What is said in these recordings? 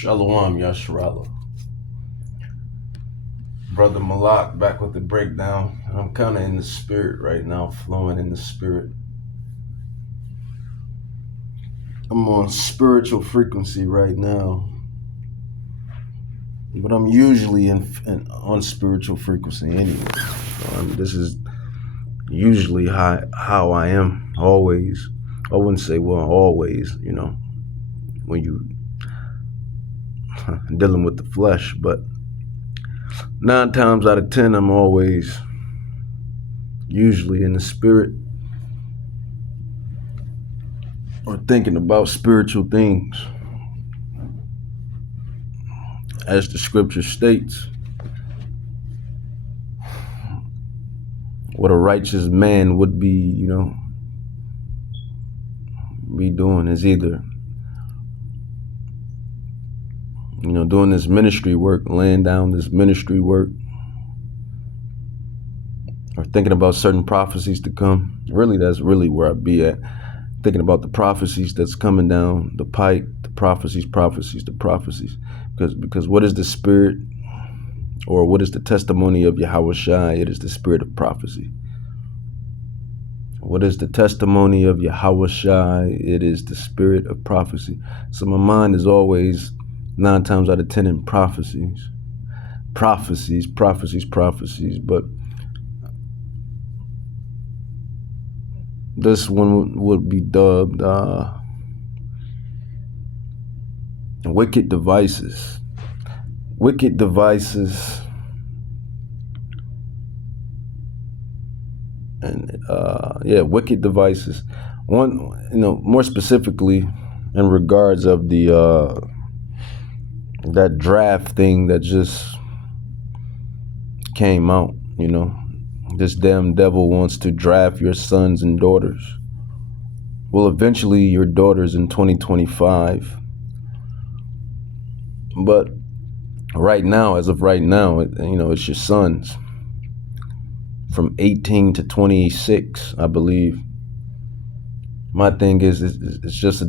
Shalom, Yasharala. Brother Malak back with the breakdown. I'm kind of in the spirit right now, flowing in the spirit. I'm on spiritual frequency right now, but I'm usually on spiritual frequency anyway. This is usually how I am always. I wouldn't say, well, always, when you dealing with the flesh, but 9 times out of 10, I'm always usually in the spirit or thinking about spiritual things. As the scripture states, what a righteous man would be, be doing is either, doing this ministry work, laying down this ministry work, or thinking about certain prophecies to come. Really, that's really where I'd be at. Thinking about the prophecies that's coming down the pike, the prophecies. Because what is the spirit, or what is the testimony of Yahweh Shai? It is the spirit of prophecy. What is the testimony of Yahweh Shai? It is the spirit of prophecy. So my mind is always 9 times out of 10 in prophecies. But this one would be dubbed wicked devices. Wicked devices. And wicked devices. One, more specifically in regards of the that draft thing that just came out. This damn devil wants to draft your sons and daughters. Well, eventually your daughters in 2025. But right now, as of right now, it's your sons from 18 to 26, I believe. My thing is, it's just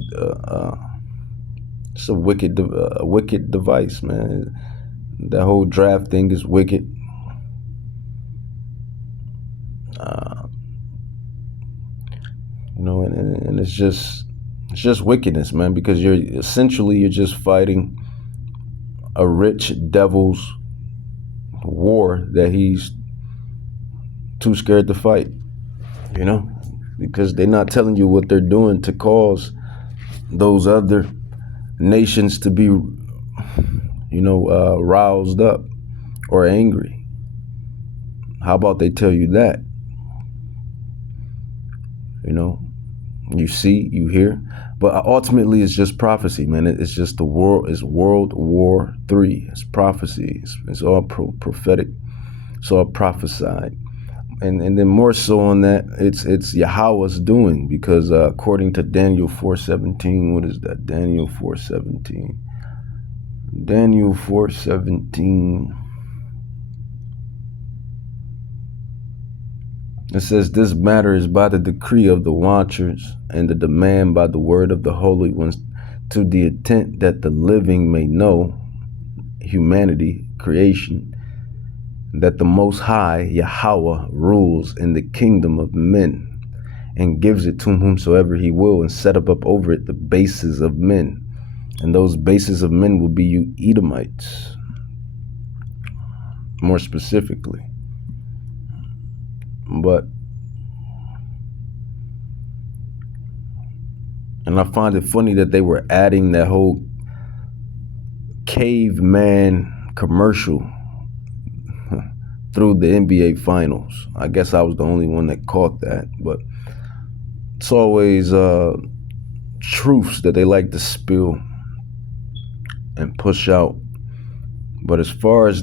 a wicked device, man. That whole draft thing is wicked. And it's just wickedness, man, because you're just fighting a rich devil's war that he's too scared to fight, because they're not telling you what they're doing to cause those other nations to be, roused up or angry. How about they tell you that? You see, you hear, but ultimately it's just prophecy, man. It's just the world. It's World War III. It's prophecy. It's all prophetic. It's all prophesied, and then more so on that, it's Yahweh's doing, because according to Daniel 4:17, what is that? Daniel 4:17. Daniel 4:17. It says, this matter is by the decree of the watchers and the demand by the word of the holy ones, to the intent that the living may know, humanity, creation, that the Most High, Yahweh, rules in the kingdom of men and gives it to whomsoever he will, and set up over it the bases of men. And those bases of men will be you Edomites, more specifically. And I find it funny that they were adding that whole caveman commercial through the NBA finals. I guess I was the only one that caught that, but it's always truths that they like to spill and push out. But as far as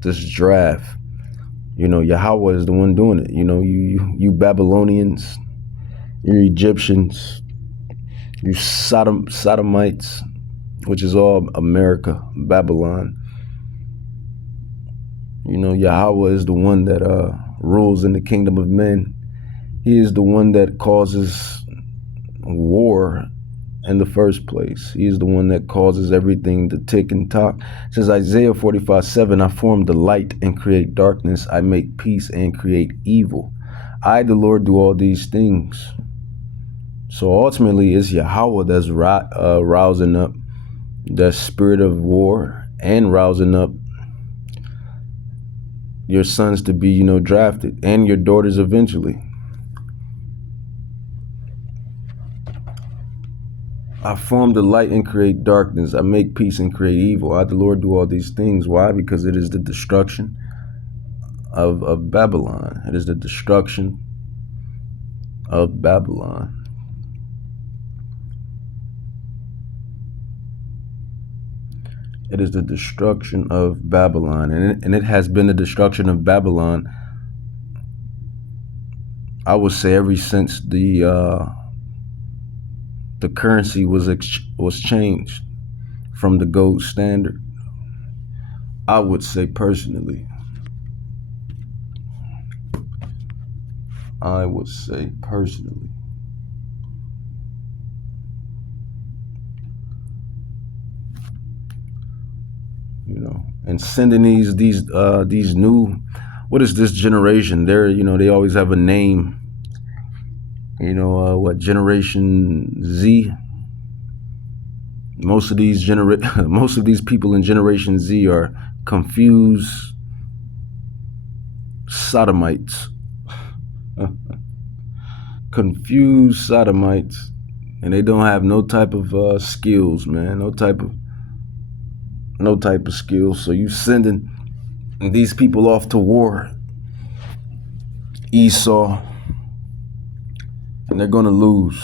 this draft, Yahweh is the one doing it. You Babylonians, you Egyptians, you Sodomites, which is all America, Babylon. Yahweh is the one that rules in the kingdom of men. He is the one that causes war in the first place. He is the one that causes everything to tick and talk. It says Isaiah 45:7, I form the light and create darkness. I make peace and create evil. I, the Lord, do all these things. So ultimately, it's Yahweh that's rousing up the spirit of war and rousing up your sons to be, drafted, and your daughters eventually. I form the light and create darkness. I make peace and create evil. I, the Lord, do all these things. Why? Because it is the destruction of Babylon. It is the destruction of Babylon. It is the destruction of Babylon. And it has been the destruction of Babylon, I would say, ever since the currency was changed from the gold standard. I would say personally. And sending these new, what is this generation? They always have a name. What Generation Z? Most of these people in Generation Z are confused sodomites. Confused sodomites, and they don't have no type of skills, man. No type of skills. So you sending these people off to war, Esau, and they're gonna lose.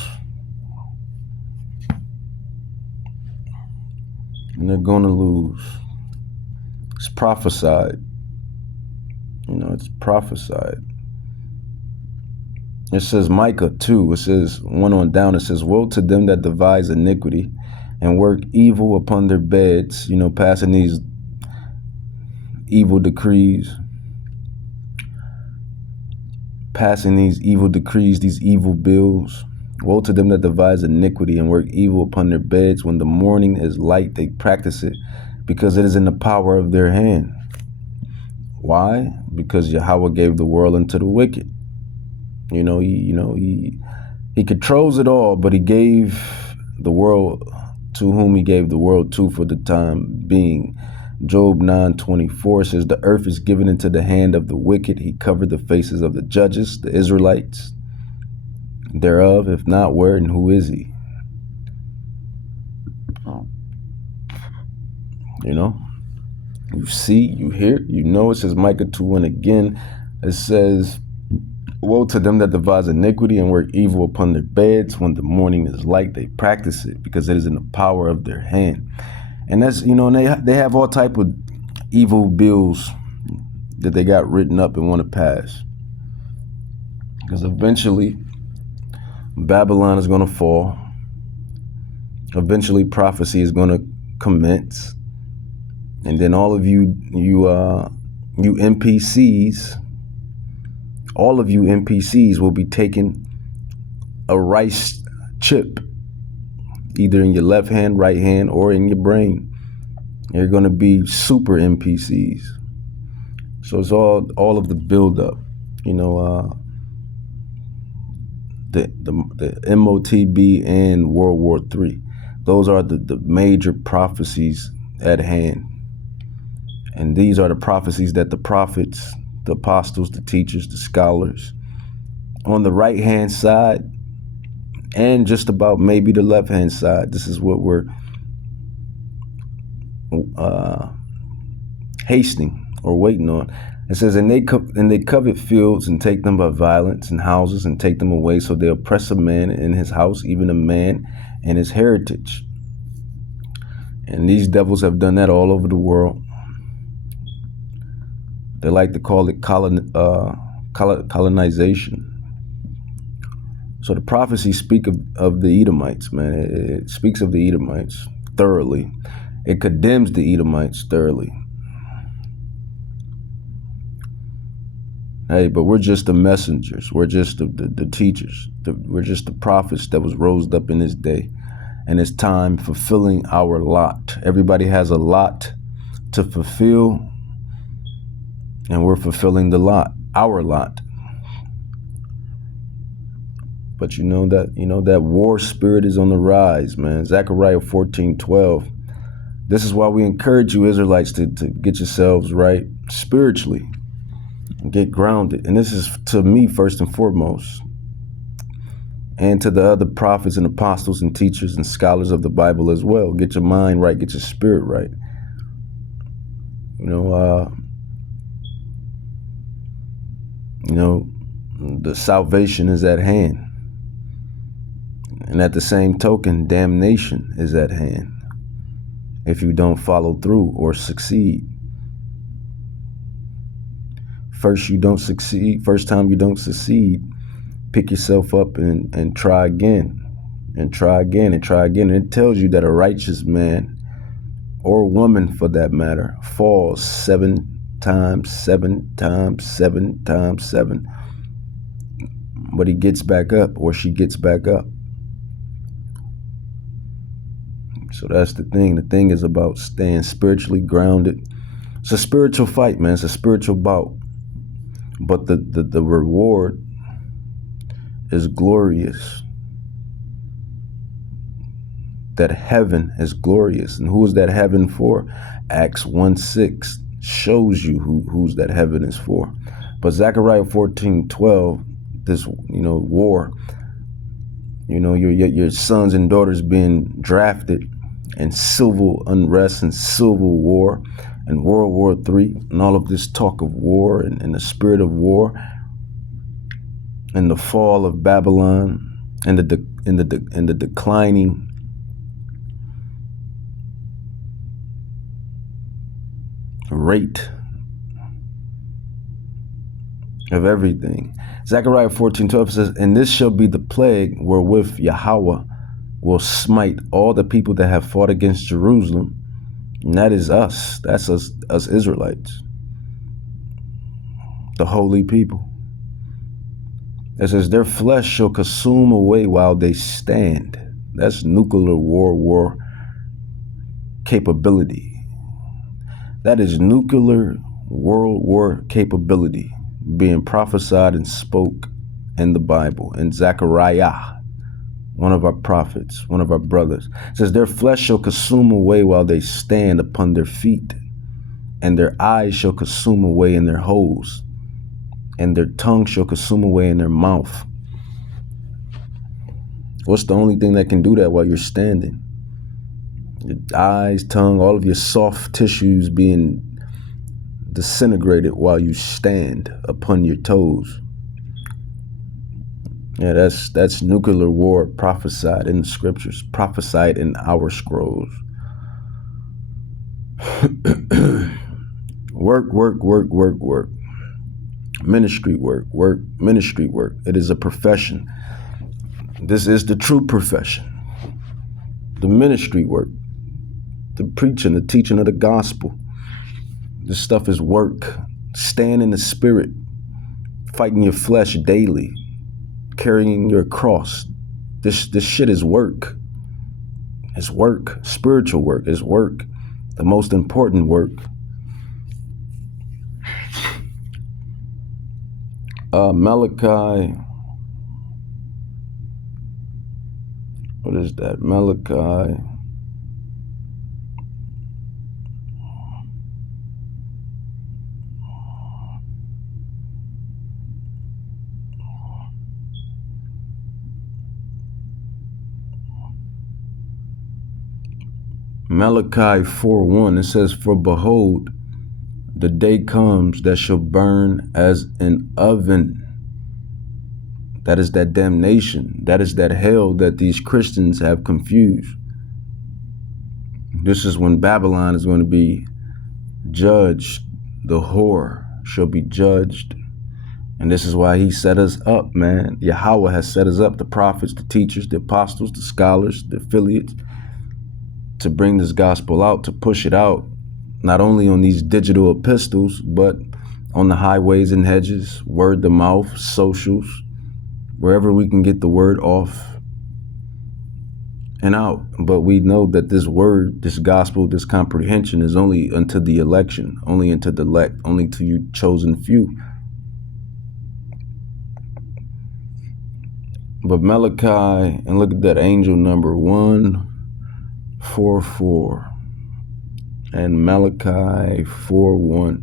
It's prophesied. It's prophesied. It says Micah 2, it says 1 on down, it says, woe to them that devise iniquity and work evil upon their beds, passing these evil decrees, these evil bills. Woe to them that devise iniquity and work evil upon their beds. When the morning is light, they practice it, because it is in the power of their hand. Why? Because Yahweh gave the world unto the wicked. He controls it all, but he gave the world to whom he gave the world to for the time being. Job 9:24 says, the earth is given into the hand of the wicked. He covered the faces of the judges, the Israelites thereof. If not, where and who is he? You see, you hear, it says Micah 2:1 again. It says, woe to them that devise iniquity and work evil upon their beds. When the morning is light, they practice it, because it is in the power of their hand. And that's, and they have all type of evil bills that they got written up and want to pass. Because eventually Babylon is going to fall. Eventually prophecy is going to commence. And then all of you NPCs, all of you NPCs will be taking a rice chip, either in your left hand, right hand, or in your brain. You're going to be super NPCs. So it's all of the buildup, the MOTB and World War III. Those are the major prophecies at hand. And these are the prophecies that the prophets, the apostles, the teachers, the scholars on the right hand side, and just about maybe the left hand side, this is what we're hastening or waiting on. It says, and they covet fields and take them by violence, and houses and take them away. So they oppress a man in his house, even a man and his heritage. And these devils have done that all over the world. They like to call it colonization. So the prophecies speak of the Edomites, man. It speaks of the Edomites thoroughly. It condemns the Edomites thoroughly. Hey, but we're just the messengers. We're just the teachers. We're just the prophets that was rose up in this day. and it's time fulfilling our lot. Everybody has a lot to fulfill, and we're fulfilling the lot, our lot. But you know that war spirit is on the rise, man. Zechariah 14:12. This is why we encourage you Israelites to get yourselves right spiritually, get grounded. And this is to me first and foremost, and to the other prophets and apostles and teachers and scholars of the Bible as well. Get your mind right, get your spirit right. The salvation is at hand. And at the same token, damnation is at hand if you don't follow through or succeed. First time you don't succeed, pick yourself up and try again, and try again, and try again. And it tells you that a righteous man, or woman for that matter, falls 7 times, 7 times, 7 times, 7. But he gets back up, or she gets back up. So that's the thing. The thing is about staying spiritually grounded. It's a spiritual fight, man. It's a spiritual bout. But the reward is glorious. That heaven is glorious. And who is that heaven for? Acts 1:6 shows you who's that heaven is for. But Zechariah 14:12, this war, your sons and daughters being drafted, and civil unrest and civil war and World War III, and all of this talk of war and the spirit of war, and the fall of Babylon, and the declining rate of everything. Zechariah 14:12 says, "And this shall be the plague wherewith Yahweh will smite all the people that have fought against Jerusalem." And that is us. That's us Israelites, the holy people. It says, "Their flesh shall consume away while they stand." That's nuclear war capability. That is nuclear world war capability being prophesied and spoke in the Bible. In Zechariah, one of our prophets, one of our brothers, says, "Their flesh shall consume away while they stand upon their feet, and their eyes shall consume away in their holes, and their tongue shall consume away in their mouth." What's the only thing that can do that while you're standing? Your eyes, tongue, all of your soft tissues being disintegrated while you stand upon your toes. Yeah, that's nuclear war prophesied in the scriptures, prophesied in our scrolls. Work. Ministry work, ministry work. It is a profession. This is the true profession. The ministry work, the preaching, the teaching of the gospel. This stuff is work. Stand in the spirit, fighting your flesh daily, carrying your cross. This shit is work. It's work. Spiritual work is work. The most important work. Malachi. What is that? Malachi. Malachi 4:1, it says, "For behold, the day comes that shall burn as an oven." That is that damnation. That is that hell that these Christians have confused. This is when Babylon is going to be judged. The whore shall be judged. And this is why he set us up, man. Yahweh has set us up, the prophets, the teachers, the apostles, the scholars, the affiliates, to bring this gospel out, to push it out, not only on these digital epistles, but on the highways and hedges, word to mouth, socials, wherever we can get the word off and out. But we know that this word, this gospel, this comprehension is only unto the election, only unto the elect, only to you chosen few. But Malachi, and look at that angel number 144. And Malachi 4:1.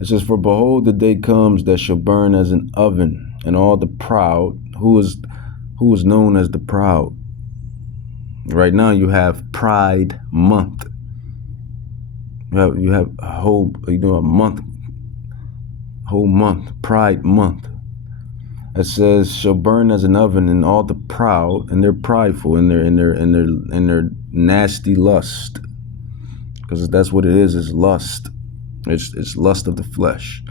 It says, "For behold, the day comes that shall burn as an oven, and all the proud," who is known as the proud. Right now you have Pride Month. You have a whole, a month, whole month, Pride Month. It says, "Shall burn as an oven, and all the proud," and they're prideful in their nasty lust, because that's what it is lust. It's lust of the flesh.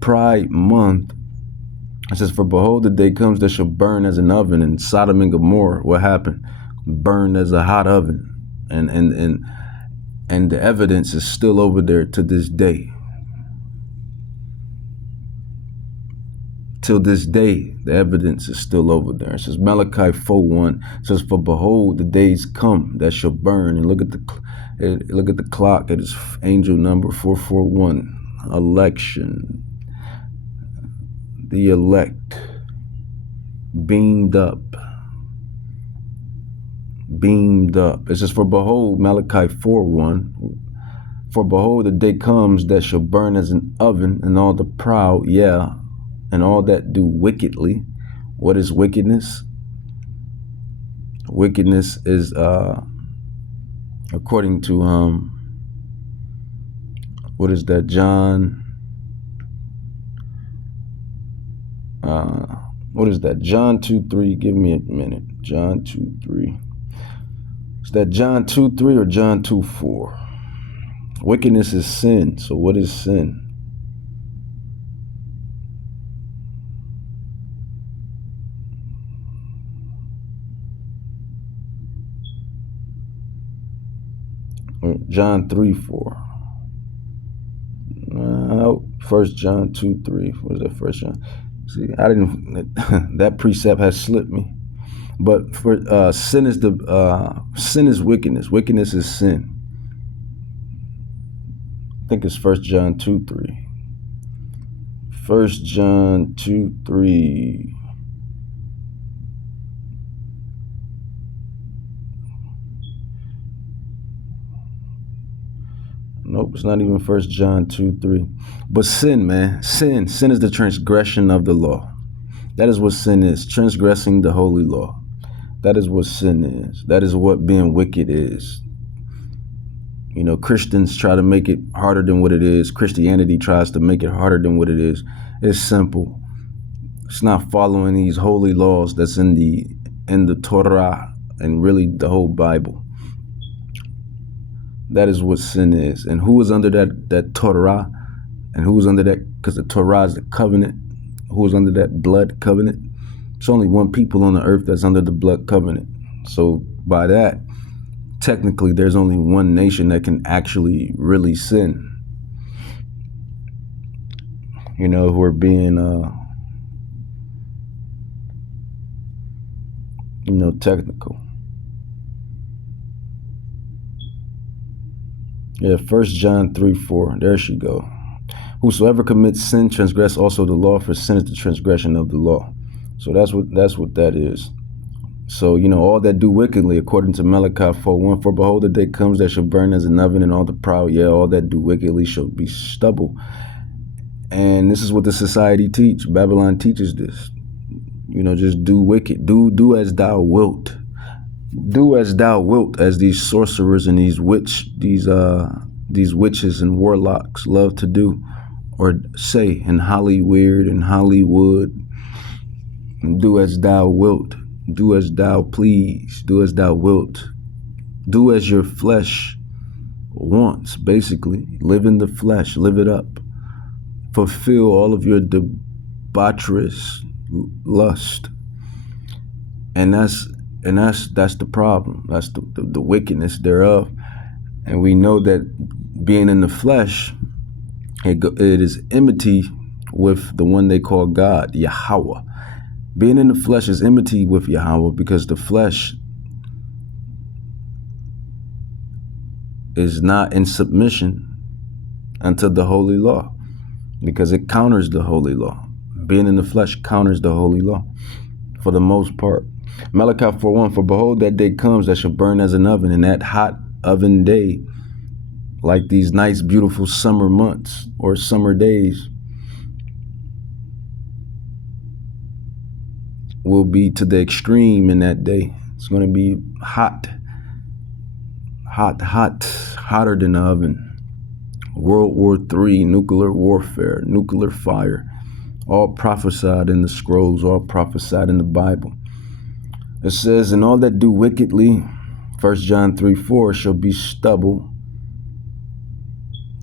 Pride Month. It says, "For behold, the day comes that shall burn as an oven." And Sodom and Gomorrah, what happened? Burned as a hot oven, and the evidence is still over there to this day. Till this day, the evidence is still over there. It says Malachi 4:1. It says, "For behold, the days come that shall burn." And look at the clock. It is angel number 441. Election. The elect. Beamed up. It says, "For behold," Malachi 4:1. "For behold, the day comes that shall burn as an oven, and all the proud, and all that do wickedly." What is wickedness? Wickedness is, according to what is that? John. What is that? John 2:3. Give me a minute. John 2:3. Is that John 2:3 or John 2:4? Wickedness is sin. So what is sin? John 3:4. First John 2:3. What is that? First John. See, I didn't. That precept has slipped me. But for sin is wickedness. Wickedness is sin. I think it's First John 2:3. First John 2:3. Nope, it's not even First John 2:3. But sin, man, sin is the transgression of the law. That is what sin is, transgressing the holy law. That is what sin is. That is what being wicked is. Christians try to make it harder than what it is. Christianity tries to make it harder than what it is. It's simple. It's not following these holy laws that's in the Torah and really the whole Bible. That is what sin is. And who is under that Torah? And who is under that? Because the Torah is the covenant. Who is under that blood covenant? It's only one people on the earth that's under the blood covenant. So by that, technically, there's only one nation that can actually really sin. Who are being, technical. Yeah, First John 3:4. There she go. "Whosoever commits sin transgress also the law, for sin is the transgression of the law." So that's what that is. So, all that do wickedly, according to Malachi 4:1, "For behold, the day comes that shall burn as an oven, and all the proud, all that do wickedly shall be stubble." And this is what the society teach. Babylon teaches this. Just do wicked. Do as thou wilt. Do as thou wilt, as these sorcerers and these witches and warlocks love to do, or say in Hollywood and Hollywood. Do as thou wilt. Do as thou please. Do as thou wilt. Do as your flesh wants, basically. Live in the flesh. Live it up. Fulfill all of your debaucherous lust. And that's the problem. That's the wickedness thereof. And we know that being in the flesh, it is enmity with the one they call God, Yahweh. Being in the flesh is enmity with Yahweh, because the flesh is not in submission unto the holy law, because it counters the holy law. Being in the flesh counters the holy law for the most part. Malachi 4:1, for behold, that day comes that shall burn as an oven, and that hot oven day, like these nice, beautiful summer months or summer days, will be to the extreme in that day. It's going to be hot, hotter than the oven. World War III, nuclear warfare, nuclear fire, all prophesied in the scrolls, all prophesied in the Bible. It says, and all that do wickedly, 1 John 3:4, shall be stubble,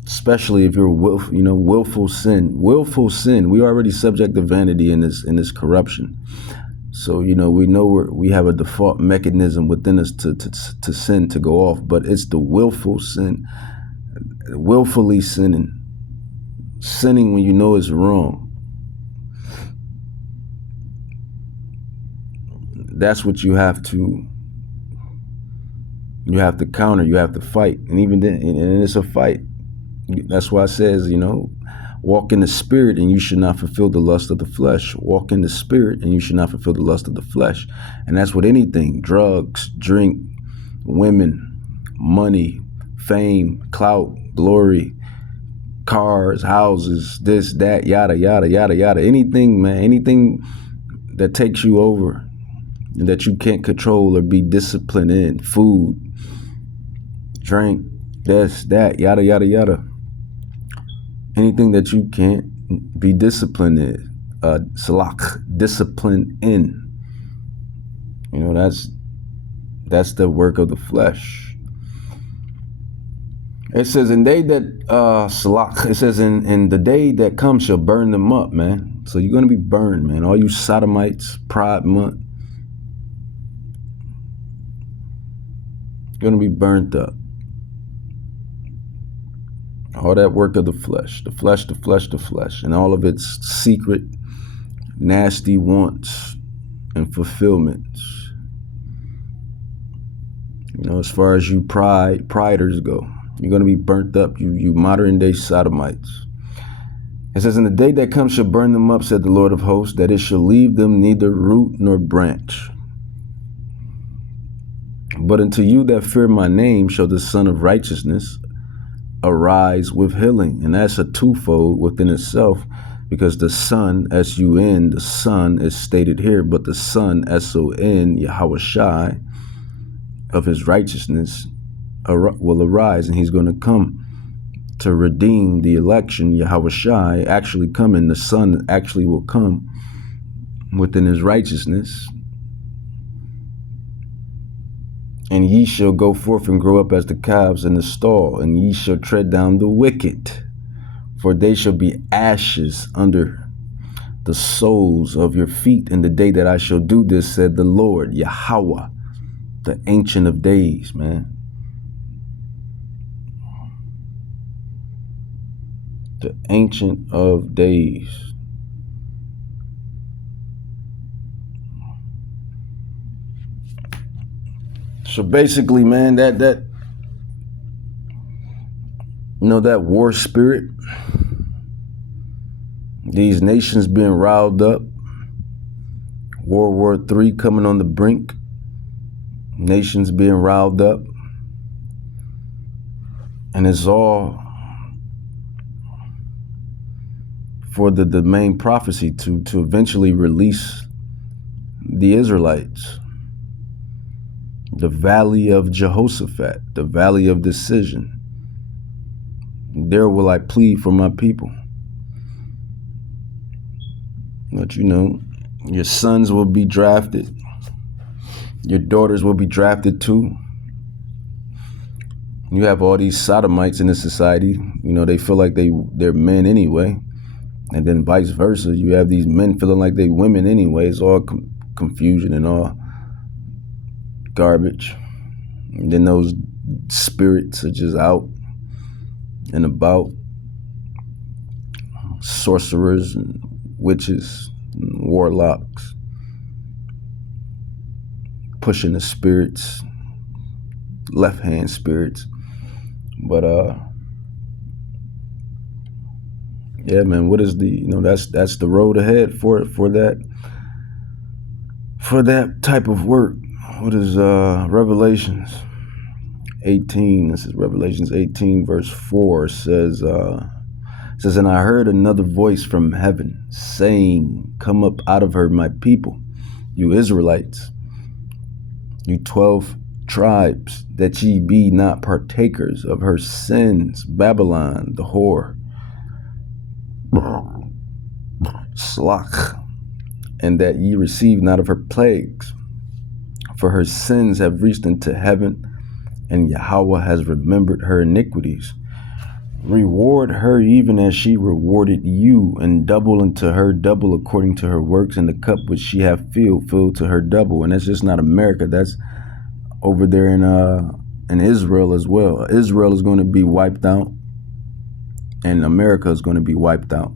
especially if you're willful sin. Willful sin. We already subject to vanity in this corruption. So, we know we have a default mechanism within us to sin, to go off, but it's the willful sin, willfully sinning when you know it's wrong. That's what you have to counter, you have to fight. And even then, and it's a fight. That's why it says, walk in the spirit and you should not fulfill the lust of the flesh. Walk in the spirit and you should not fulfill the lust of the flesh. And that's with anything: drugs, drink, women, money, fame, clout, glory, cars, houses, this, that, yada, yada, yada, yada. Anything, man, anything that takes you over and that you can't control or be disciplined in. Food, drink, this, that, yada, yada, yada. Anything that you can't be disciplined in, discipline in. That's the work of the flesh. It says, in day that it says, in the day that comes shall burn them up, man. So you're gonna be burned, man. All you sodomites, Pride Month, gonna be burnt up. All that work of the flesh, and all of its secret, nasty wants and fulfillments. As far as you priders go, you're gonna be burnt up. You modern day sodomites. It says, in the day that comes shall burn them up, said the Lord of hosts, that it shall leave them neither root nor branch. But unto you that fear my name shall the Son of Righteousness arise with healing. And that's a twofold within itself, because the Son, S-U-N, the Son is stated here, but the Son, S-O-N, Yahushai, of his righteousness will arise, and he's going to come to redeem the election. Yahushai actually coming, the Son actually will come within his righteousness. And ye shall go forth and grow up as the calves in the stall, and ye shall tread down the wicked, for they shall be ashes under the soles of your feet in the day that I shall do this, said the Lord, Yahweh, the Ancient of Days, man. The Ancient of Days. So basically, man, that war spirit, these nations being riled up, World War III coming on the brink, nations being riled up, and it's all for the main prophecy to eventually release the Israelites. The valley of Jehoshaphat, the valley of decision. There will I plead for my people. But your sons will be drafted. Your daughters will be drafted too. You have all these sodomites in this society. They feel like they're men anyway. And then vice versa. You have these men feeling like they women anyway. It's all confusion and all garbage. And then those spirits are just out and about, sorcerers and witches and warlocks, pushing the spirits, left hand spirits, But yeah, man, what is the, that's the road ahead for that type of work. What is Revelations 18? This is Revelations 18 verse 4 says, and I heard another voice from heaven saying, come up out of her, my people, you Israelites, you 12 tribes, that ye be not partakers of her sins, Babylon, the whore, Slach, and that ye receive not of her plagues, for her sins have reached into heaven, and Yahweh has remembered her iniquities. Reward her even as she rewarded you, and double unto her double according to her works, and the cup which she hath filled to her double. And that's just not America, that's over there in Israel as well. Israel is going to be wiped out, and America is going to be wiped out.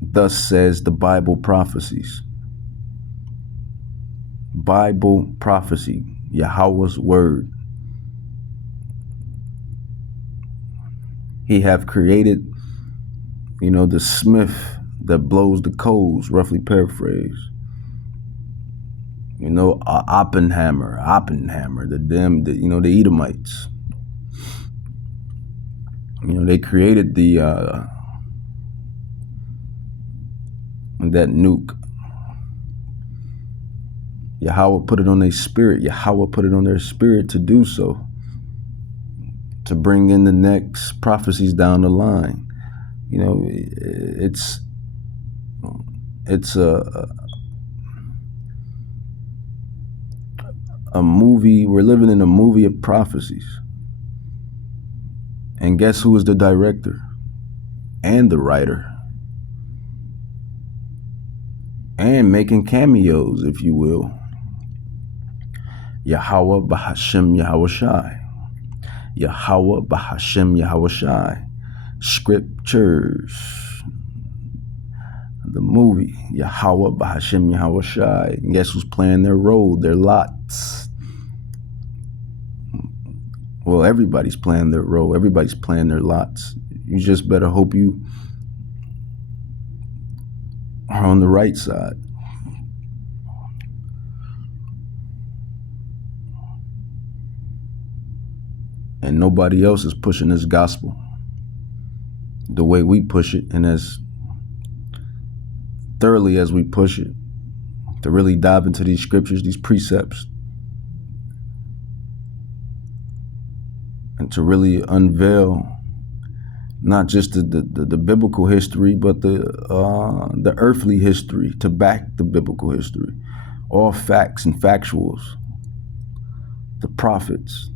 Thus says the Bible prophecies. Bible prophecy, Yahweh's word. He have created, the smith that blows the coals, roughly paraphrase. Oppenheimer, the Edomites. They created that nuke. Yahweh put it on their spirit. Yahweh put it on their spirit to do so, to bring in the next prophecies down the line. It's a movie. We're living in a movie of prophecies. And guess who is the director and the writer and making cameos, if you will? Yahweh Bahashem Yahushai. Yahweh Bahashem Yahushai. Scriptures. The movie, Yahweh Bahashem Yahushai. And guess who's playing their role, their lots? Well, everybody's playing their role. Everybody's playing their lots. You just better hope you are on the right side. And nobody else is pushing this gospel the way we push it, and as thoroughly as we push it, to really dive into these scriptures, these precepts, and to really unveil not just the biblical history, but the earthly history to back the biblical history, all facts and factuals, the prophets.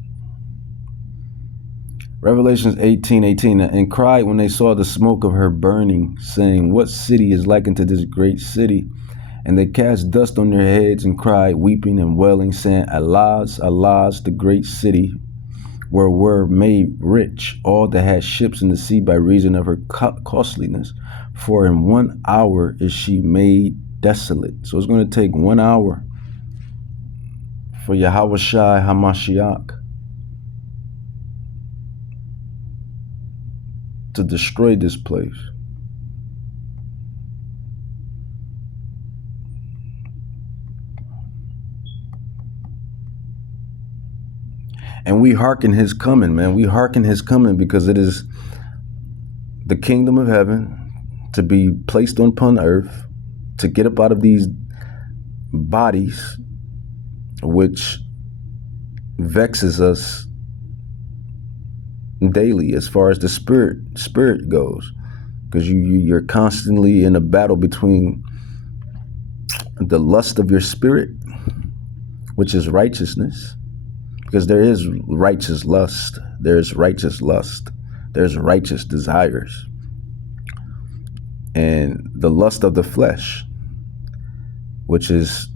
Revelations 18:18, and cried when they saw the smoke of her burning, saying, what city is likened to this great city? And they cast dust on their heads and cried, weeping and wailing, saying, Alas, alas, the great city, where were made rich all that had ships in the sea by reason of her costliness. For in 1 hour is she made desolate. So it's going to take 1 hour for Yahweh Shai HaMashiach to destroy this place. And we hearken his coming, man. We hearken his coming because it is the kingdom of heaven to be placed upon earth, to get up out of these bodies, which vexes us daily as far as the spirit goes, because you're constantly in a battle between the lust of your spirit, which is righteousness, because there is righteous lust, there's righteous lust, there's righteous desires, and the lust of the flesh, which is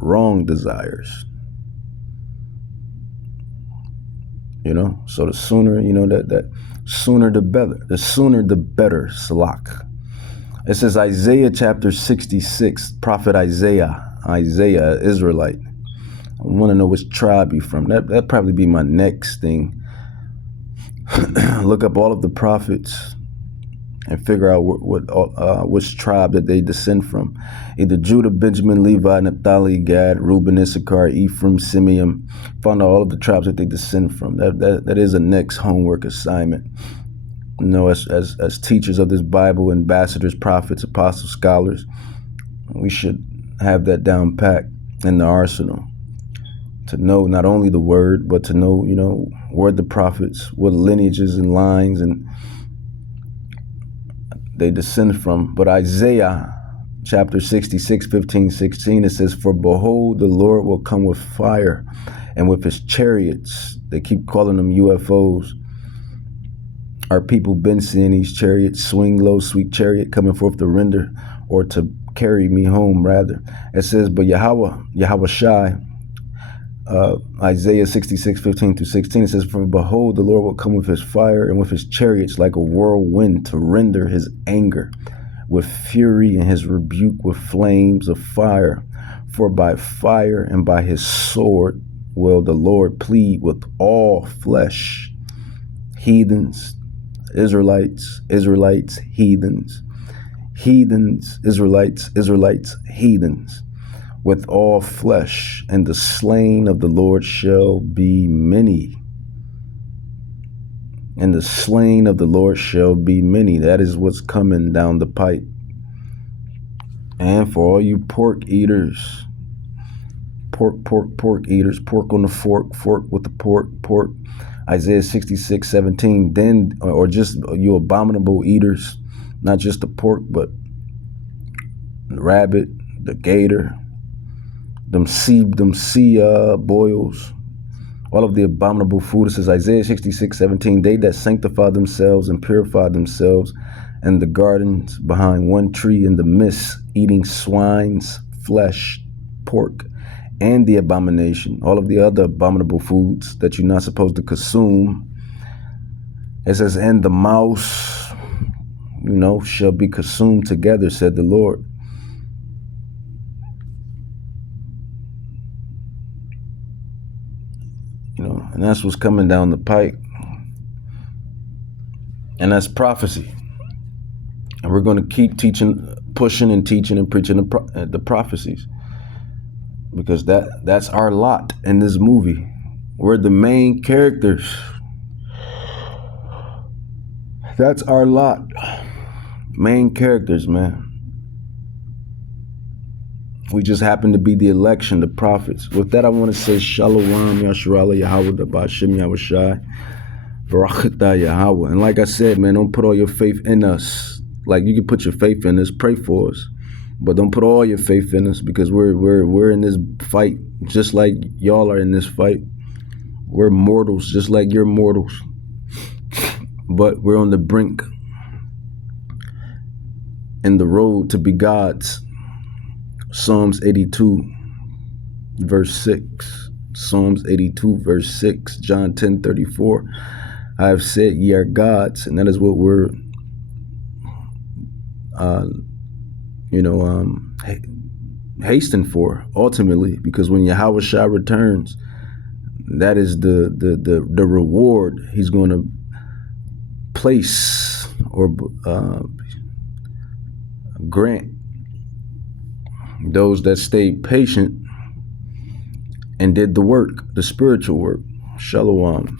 wrong desires. So the sooner, that sooner the better. The sooner the better, Salak. It says Isaiah chapter 66, prophet Isaiah, Israelite. want to know which tribe you from. That'd probably be my next thing. Look up all of the prophets and figure out which tribe that they descend from. Either Judah, Benjamin, Levi, Naphtali, Gad, Reuben, Issachar, Ephraim, Simeon. Find out all of the tribes that they descend from. That is a next homework assignment. You know, as teachers of this Bible, ambassadors, prophets, apostles, scholars, we should have that down packed in the arsenal. To know not only the word, but to know, you know, where the prophets, what lineages and lines and they descend from. But Isaiah chapter 66, 15, 16, it says, "For behold, the Lord will come with fire and with his chariots." They keep calling them UFOs. Our people been seeing these chariots, swing low, sweet chariot, coming forth to render or to carry me home, rather. It says, but Yahweh Shai, Isaiah 66, 15 through 16, it says, "For behold, the Lord will come with his fire and with his chariots like a whirlwind to render his anger, with fury and his rebuke with flames of fire. For by fire and by his sword will the Lord plead with all flesh." Heathens, Israelites, heathens. Heathens, Israelites, heathens. With all flesh, and the slain of the Lord shall be many. And the slain of the Lord shall be many. That is what's coming down the pipe. And for all you pork eaters, pork eaters, pork on the fork with the pork. Isaiah 66, 17, then, or just you abominable eaters, not just the pork, but the rabbit, the gator, them sea boils, all of the abominable food. It says Isaiah 66, 17, they that sanctify themselves and purify themselves in the gardens behind one tree in the midst, eating swine's flesh, pork, and the abomination, all of the other abominable foods that you're not supposed to consume. It says, and the mouse, you know, shall be consumed together, said the Lord. You know, and that's what's coming down the pike. And that's prophecy. And we're going to keep teaching, pushing and teaching and preaching the prophecies. Because that's our lot in this movie. We're the main characters. That's our lot. Main characters, man. We just happen to be the election, the prophets. With that, I want to say Shalom, Yasharala, Yahweh, Dabashim, Yahweh Shai, Barakatah, Yahweh. And like I said, man, don't put all your faith in us. Like, you can put your faith in us, pray for us. But don't put all your faith in us, because we're in this fight just like y'all are in this fight. We're mortals just like you're mortals. But we're on the brink in the road to be gods. Psalms 82 verse 6. Psalms 82 verse 6. John 10:34. I have said ye are gods, and that is what we're hasten for ultimately, because when Yahweh Shai returns, that is the reward he's going to place or grant those that stayed patient and did the work, the spiritual work. Shalom.